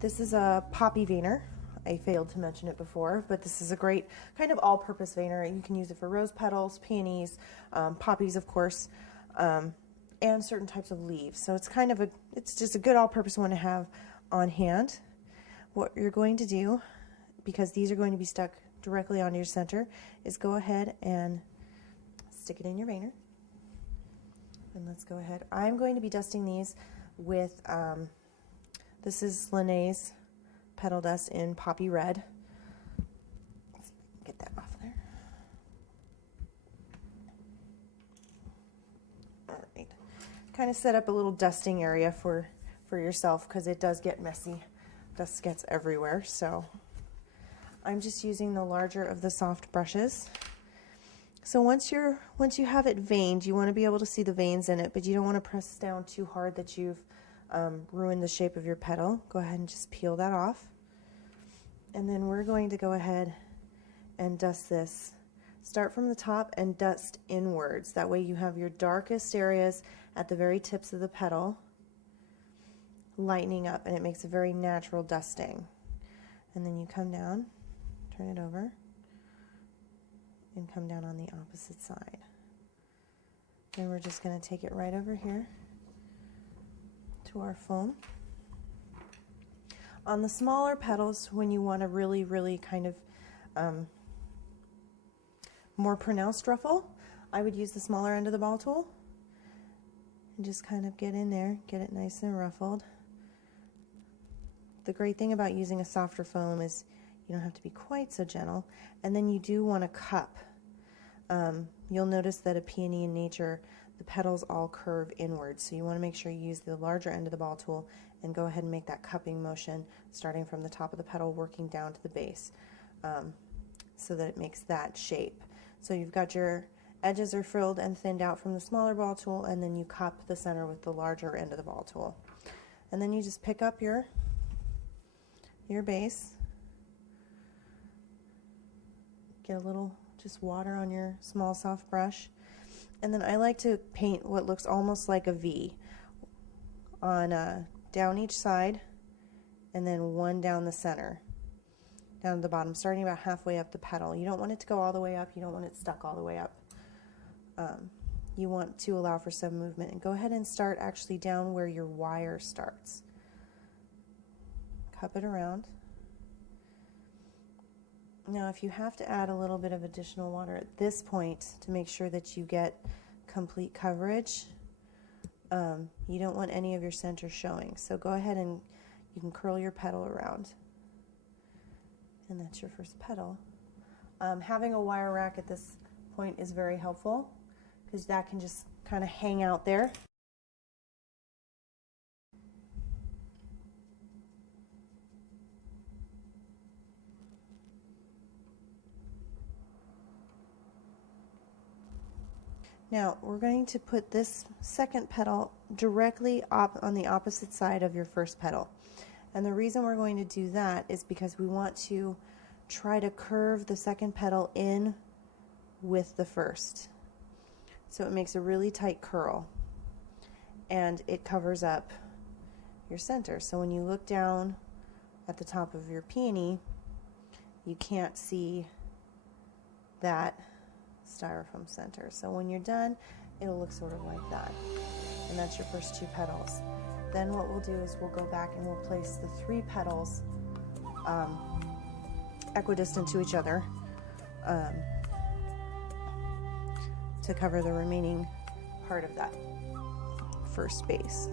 This is a poppy veiner. I failed to mention it before, but this is a great kind of all-purpose veiner. You can use it for rose petals, peonies, poppies, of course, and certain types of leaves. So it's just a good all-purpose one to have on hand. What you're going to do, because these are going to be stuck directly onto your center, is go ahead and stick it in your veiner. And let's go ahead. I'm going to be dusting these with, this is Lene's Petal Dust in Poppy Red. Let's see if I can get that off there. All right. Kind of set up a little dusting area for yourself because it does get messy. Dust gets everywhere. So I'm just using the larger of the soft brushes. So once you have it veined, you want to be able to see the veins in it, but you don't want to press down too hard that you've ruined the shape of your petal. Go ahead and just peel that off. And then we're going to go ahead and dust this. Start from the top and dust inwards. That way you have your darkest areas at the very tips of the petal lightening up, and it makes a very natural dusting. And then you come down, turn it over, and come down on the opposite side. Then we're just going to take it right over here to our foam. On the smaller petals, when you want a really, really kind of more pronounced ruffle, I would use the smaller end of the ball tool and just kind of get in there, get it nice and ruffled. The great thing about using a softer foam is you don't have to be quite so gentle, and then you do want to cup. You'll notice that a peony in nature, the petals all curve inwards, so you want to make sure you use the larger end of the ball tool and go ahead and make that cupping motion starting from the top of the petal working down to the base, so that it makes that shape. So you've got your edges are frilled and thinned out from the smaller ball tool, and then you cup the center with the larger end of the ball tool. And then you just pick up your base, get a little just water on your small soft brush, and then I like to paint what looks almost like a V on down each side, and then one down the center, down to the bottom, starting about halfway up the petal. You don't want it to go all the way up, you don't want it stuck all the way up. You want to allow for some movement, and go ahead and start actually down where your wire starts. Cup it around. Now if you have to add a little bit of additional water at this point to make sure that you get complete coverage, you don't want any of your center showing. So go ahead and you can curl your petal around. And that's your first petal. Having a wire rack at this point is very helpful because that can just kind of hang out there. Now we're going to put this second petal directly on the opposite side of your first petal. And the reason we're going to do that is because we want to try to curve the second petal in with the first. So it makes a really tight curl and it covers up your center. So when you look down at the top of your peony, you can't see that styrofoam center. So when you're done, it'll look sort of like that. And that's your first two petals. Then what we'll do is we'll go back and we'll place the three petals equidistant to each other to cover the remaining part of that first base.